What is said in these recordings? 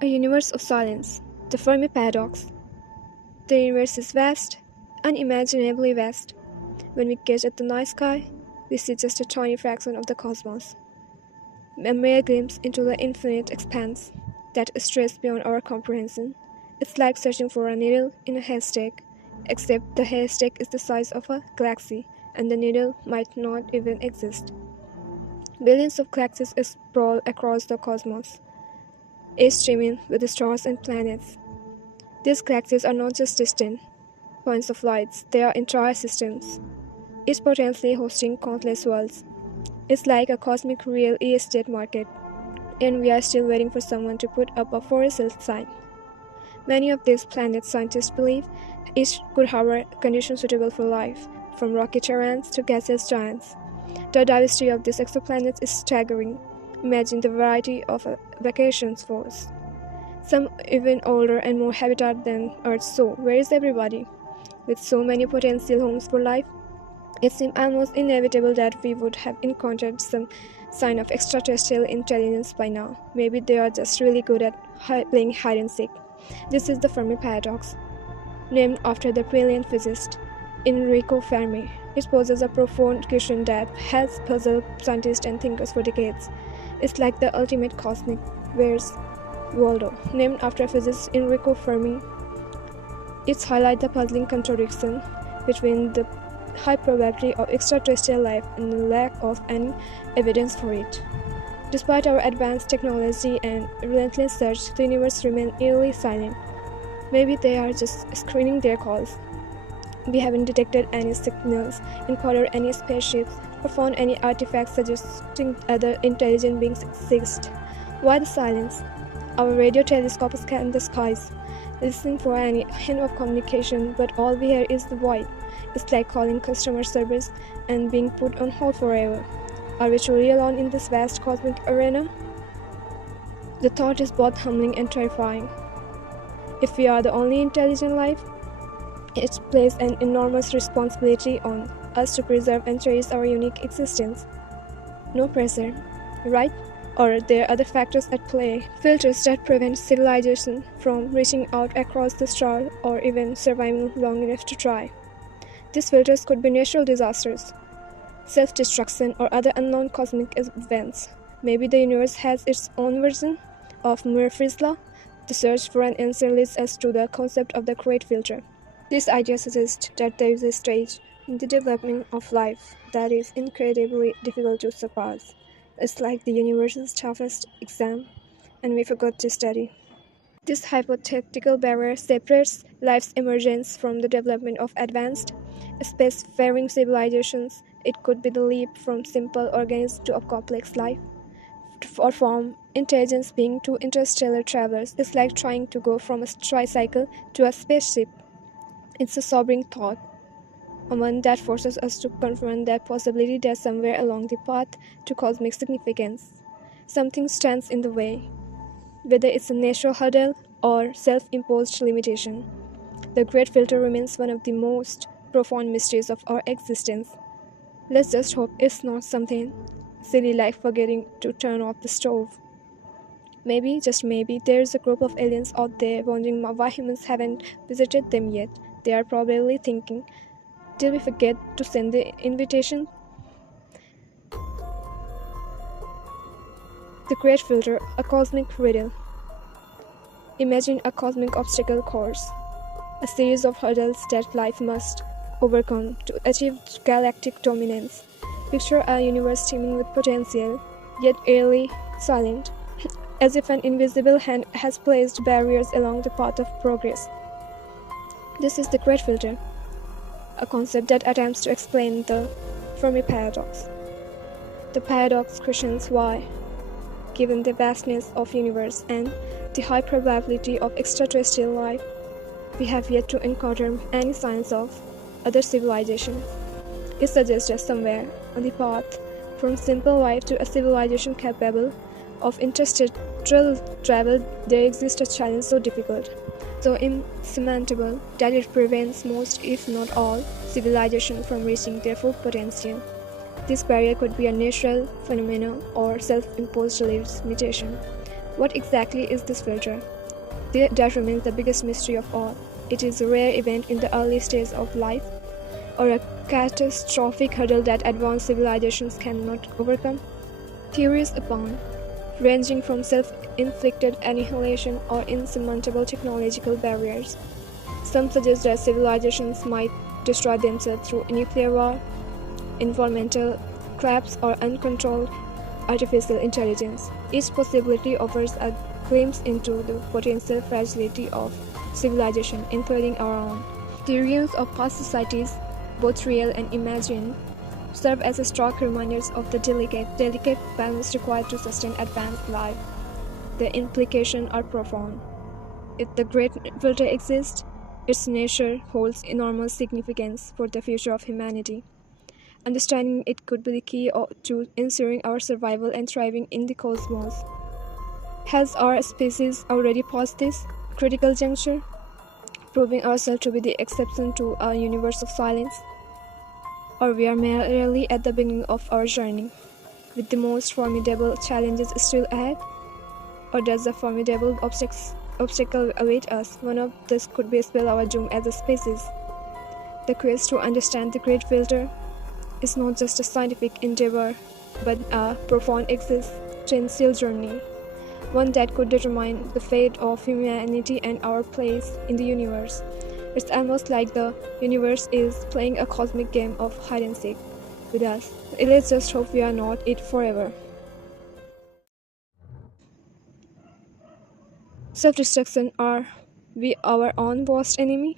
A universe of silence. The Fermi paradox. The universe is vast, unimaginably vast. When we gaze at the night sky, we see just a tiny fraction of the cosmos, a mere glimpse into the infinite expanse that stretches beyond our comprehension. It's like searching for a needle in a haystack, except the haystack is the size of a galaxy, and the needle might not even exist. Billions of galaxies sprawl across the cosmos, each streaming with stars and planets. These galaxies are not just distant points of light, they are entire systems, each potentially hosting countless worlds. It's like a cosmic real estate market, and we are still waiting for someone to put up a for sale sign. Many of these planets scientists believe each could harbor conditions suitable for life, from rocky terrains to gaseous giants. The diversity of these exoplanets is staggering. Imagine the variety of vacations force. Some even older and more habitat than Earth. So, where is everybody? With so many potential homes for life, it seemed almost inevitable that we would have encountered some sign of extraterrestrial intelligence by now. Maybe they are just really good at playing hide and seek. This is the Fermi paradox, named after the brilliant physicist Enrico Fermi. It poses a profound question that has puzzled scientists and thinkers for decades. It's like the ultimate cosmic where's Waldo, named after physicist Enrico Fermi. It highlights the puzzling contradiction between the high probability of extraterrestrial life and the lack of any evidence for it. Despite our advanced technology and relentless search, the universe remains eerily silent. Maybe they are just screening their calls. We haven't detected any signals, encountered any spaceships, or found any artifacts suggesting other intelligent beings exist. Why the silence? Our radio telescopes scan the skies, listening for any hint of communication, but all we hear is the void. It's like calling customer service and being put on hold forever. Are we truly alone in this vast cosmic arena? The thought is both humbling and terrifying. If we are the only intelligent life, it places an enormous responsibility on us to preserve and cherish our unique existence. No pressure, right? Or are there other factors at play? Filters that prevent civilization from reaching out across the stars or even surviving long enough to try. These filters could be natural disasters, self-destruction, or other unknown cosmic events. Maybe the universe has its own version of Murphy's Law. The search for an answer leads us to the concept of the great filter. This idea suggests that there is a stage in the development of life that is incredibly difficult to surpass. It's like the universe's toughest exam, and we forgot to study. This hypothetical barrier separates life's emergence from the development of advanced, space-faring civilizations. It could be the leap from simple organisms to a complex life, or from intelligence being to interstellar travelers. It's like trying to go from a tricycle to a spaceship. It's a sobering thought, one that forces us to confront that possibility that somewhere along the path to cosmic significance, something stands in the way. Whether it's a natural hurdle or self-imposed limitation, the Great Filter remains one of the most profound mysteries of our existence. Let's just hope it's not something silly like forgetting to turn off the stove. Maybe, just maybe, there's a group of aliens out there wondering why humans haven't visited them yet. They are probably thinking, did we forget to send the invitation? The Great Filter, a cosmic riddle. Imagine a cosmic obstacle course, a series of hurdles that life must overcome to achieve galactic dominance. Picture a universe teeming with potential, yet eerily silent, as if an invisible hand has placed barriers along the path of progress. This is the Great Filter, a concept that attempts to explain the Fermi paradox. The paradox questions why, given the vastness of the universe and the high probability of extraterrestrial life, we have yet to encounter any signs of other civilizations. It suggests that somewhere on the path from simple life to a civilization capable of interstellar travel, there exists a challenge so difficult, so insurmountable, that it prevents most, if not all, civilizations from reaching their full potential. This barrier could be a natural phenomenon or self-imposed limitation, What exactly is this filter? That remains the biggest mystery of all. It is a rare event in the early stages of life, or a catastrophic hurdle that advanced civilizations cannot overcome. Theories abound, ranging from self-inflicted annihilation or insurmountable technological barriers. Some suggest that civilizations might destroy themselves through nuclear war, environmental collapse, or uncontrolled artificial intelligence. Each possibility offers a glimpse into the potential fragility of civilization, including our own. The ruins of past societies, both real and imagined, serve as stark reminders of the delicate balance required to sustain advanced life. The implications are profound. If the Great Filter exists, its nature holds enormous significance for the future of humanity. Understanding it could be the key to ensuring our survival and thriving in the cosmos. Has our species already passed this critical juncture, proving ourselves to be the exception to a universe of silence? Or we are merely at the beginning of our journey, with the most formidable challenges still ahead? Or does a formidable obstacle await us? One of this could be spell our doom as a species. The quest to understand the Great Filter is not just a scientific endeavor, but a profound existential journey, one that could determine the fate of humanity and our place in the universe. It's almost like the universe is playing a cosmic game of hide and seek with us. Let's just hope we are not it forever. Self-destruction, are we our own worst enemy?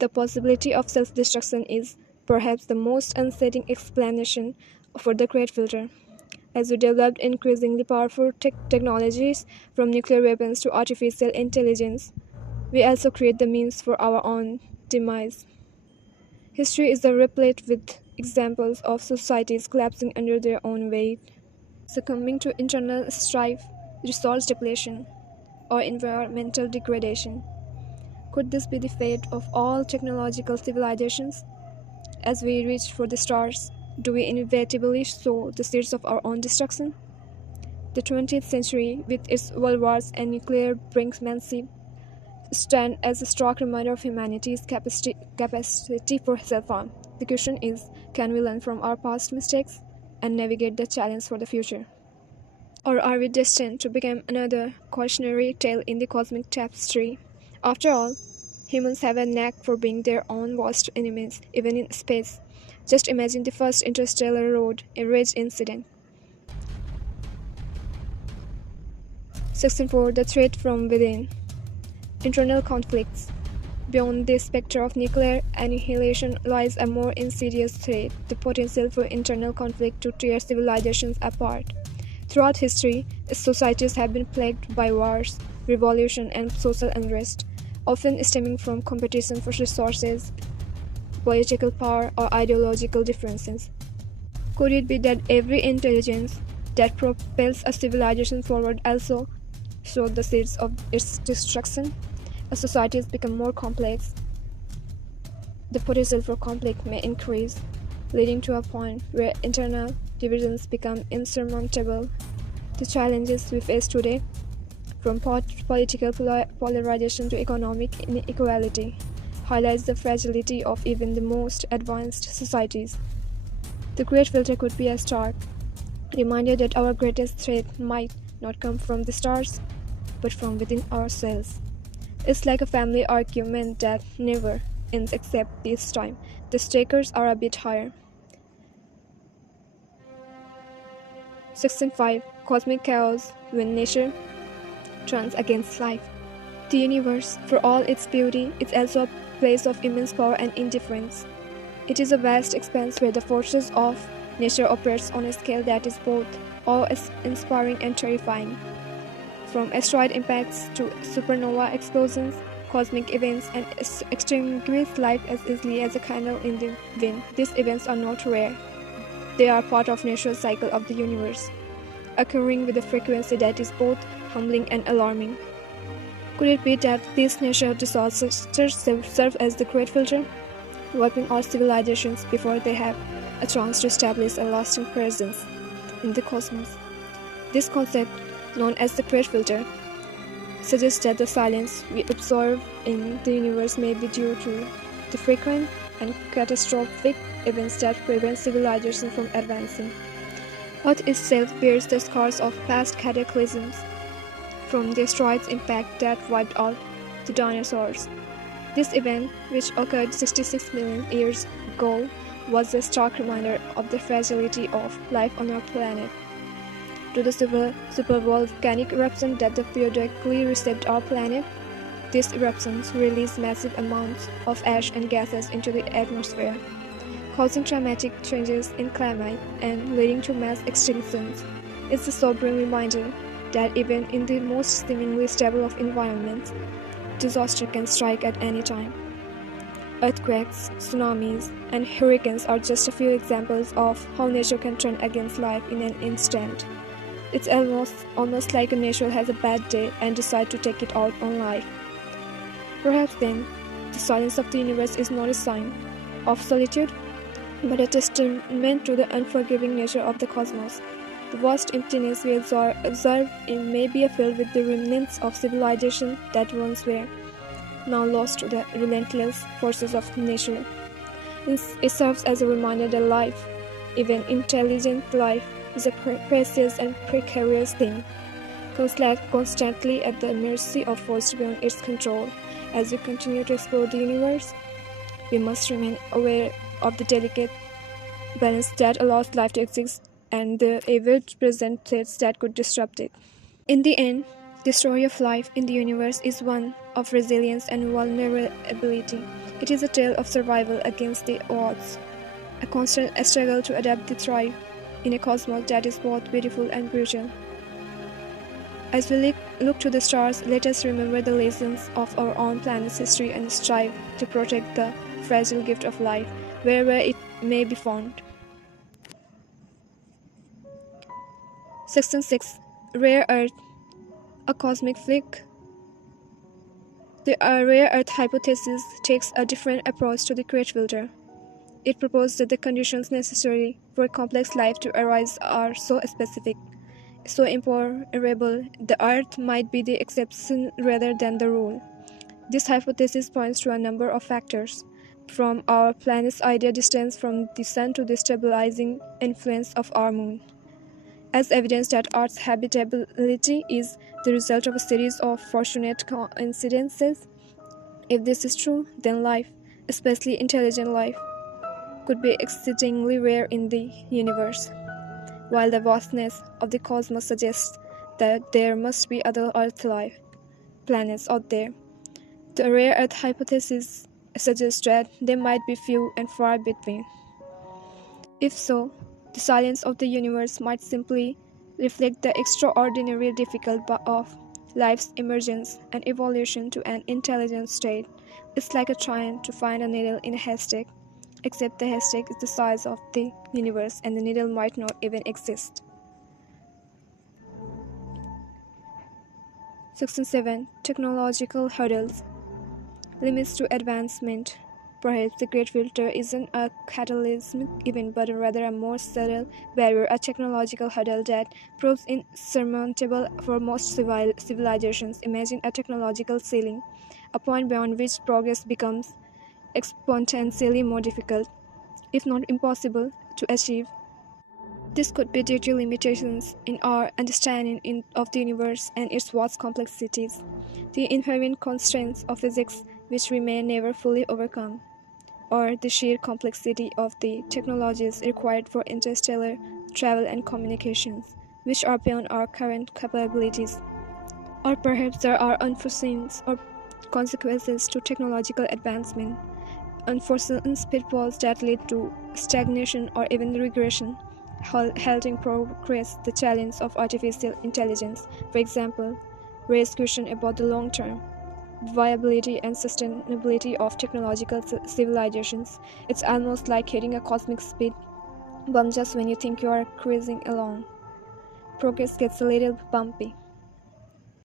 The possibility of self-destruction is perhaps the most unsettling explanation for the Great Filter. As we developed increasingly powerful technologies, from nuclear weapons to artificial intelligence, we also create the means for our own demise. History is replete with examples of societies collapsing under their own weight, succumbing to internal strife, resource depletion, or environmental degradation. Could this be the fate of all technological civilizations? As we reach for the stars, do we inevitably sow the seeds of our own destruction? The 20th century, with its world wars and nuclear brinksmanship, stand as a stark reminder of humanity's capacity for self-harm. The question is, can we learn from our past mistakes and navigate the challenge for the future? Or are we destined to become another cautionary tale in the cosmic tapestry? After all, humans have a knack for being their own worst enemies, even in space. Just imagine the first interstellar road rage incident. Section 4. The threat from within. Internal conflicts. Beyond the specter of nuclear annihilation lies a more insidious threat, the potential for internal conflict to tear civilizations apart. Throughout history, societies have been plagued by wars, revolution, and social unrest, often stemming from competition for resources, political power, or ideological differences. Could it be that every intelligence that propels a civilization forward also sowed the seeds of its destruction? As societies become more complex, the potential for conflict may increase, leading to a point where internal divisions become insurmountable. The challenges we face today, from political polarization to economic inequality, highlights the fragility of even the most advanced societies. The Great Filter could be a stark reminder that our greatest threat might not come from the stars, but from within ourselves. It's like a family argument that never ends, except this time the stakes are a bit higher. Section 5. Cosmic Chaos, when nature turns against life. The universe, for all its beauty, is also a place of immense power and indifference. It is a vast expanse where the forces of nature operates on a scale that is both awe-inspiring and terrifying. From asteroid impacts to supernova explosions, cosmic events and extinguish life as easily as a candle in the wind. These events are not rare. They are part of natural cycle of the universe, occurring with a frequency that is both humbling and alarming. Could it be that these natural disasters serve as the Great Filter, wiping out civilizations before they have a chance to establish a lasting presence in the cosmos? This concept known as the great filter, suggests that the silence we observe in the universe may be due to the frequent and catastrophic events that prevent civilization from advancing. Earth itself bears the scars of past cataclysms, from the asteroid's impact that wiped out the dinosaurs. This event, which occurred 66 million years ago, was a stark reminder of the fragility of life on our planet. To the supervolcanic eruption that periodically reshaped our planet, these eruptions release massive amounts of ash and gases into the atmosphere, causing dramatic changes in climate and leading to mass extinctions. It's a sobering reminder that even in the most seemingly stable of environments, disaster can strike at any time. Earthquakes, tsunamis, and hurricanes are just a few examples of how nature can turn against life in an instant. It's almost like a nature has a bad day and decides to take it out on life. Perhaps then, the silence of the universe is not a sign of solitude, but a testament to the unforgiving nature of the cosmos. The vast emptiness we observe may be filled with the remnants of civilization that once were, now lost to the relentless forces of nature. It serves as a reminder that life, even intelligent life, is a precious and precarious thing, constantly at the mercy of forces beyond its control. As we continue to explore the universe, we must remain aware of the delicate balance that allows life to exist and the ever-present threats that could disrupt it. In the end, the story of life in the universe is one of resilience and vulnerability. It is a tale of survival against the odds, a constant struggle to adapt to thrive in a cosmos that is both beautiful and brutal. As we look to the stars, let us remember the lessons of our own planet's history and strive to protect the fragile gift of life, wherever it may be found. Section 6. Rare Earth, a cosmic flick. The rare Earth hypothesis takes a different approach to the great filter. It proposes that the conditions necessary for complex life to arise are so specific, so imponderable, the Earth might be the exception rather than the rule. This hypothesis points to a number of factors, from our planet's ideal distance from the Sun to the stabilizing influence of our Moon, as evidence that Earth's habitability is the result of a series of fortunate coincidences. If this is true, then life, especially intelligent life, could be exceedingly rare in the universe, while the vastness of the cosmos suggests that there must be other Earth life planets out there. The rare Earth hypothesis suggests that they might be few and far between. If so, the silence of the universe might simply reflect the extraordinary difficulty of life's emergence and evolution to an intelligent state. It's like trying to find a needle in a haystack, except the haystack is the size of the universe and the needle might not even exist. Section 7. Technological hurdles. Limits to advancement. Perhaps the great filter isn't a cataclysmic event but rather a more subtle barrier, a technological hurdle that proves insurmountable for most civilizations. Imagine a technological ceiling, a point beyond which progress becomes exponentially more difficult, if not impossible, to achieve. This could be due to limitations in our understanding of the universe and its vast complexities, the inherent constraints of physics which we may never fully overcome, or the sheer complexity of the technologies required for interstellar travel and communications, which are beyond our current capabilities. Or perhaps there are unforeseen consequences to technological advancement, unforeseen pitfalls that lead to stagnation or even regression, halting progress. The challenge of artificial intelligence, for example, raise questions about the long-term viability and sustainability of technological civilizations. It's almost like hitting a cosmic speed bump just when you think you are cruising along. Progress gets a little bumpy.